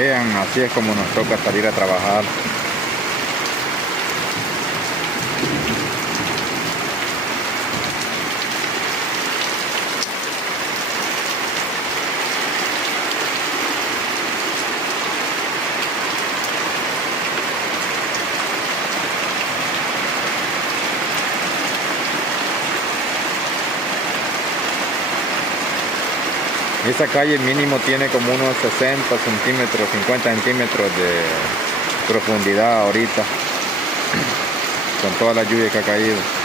Vean, así es como nos toca salir a trabajar. Esta calle mínimo tiene como unos 60 centímetros, 50 centímetros de profundidad ahorita, con toda la lluvia que ha caído.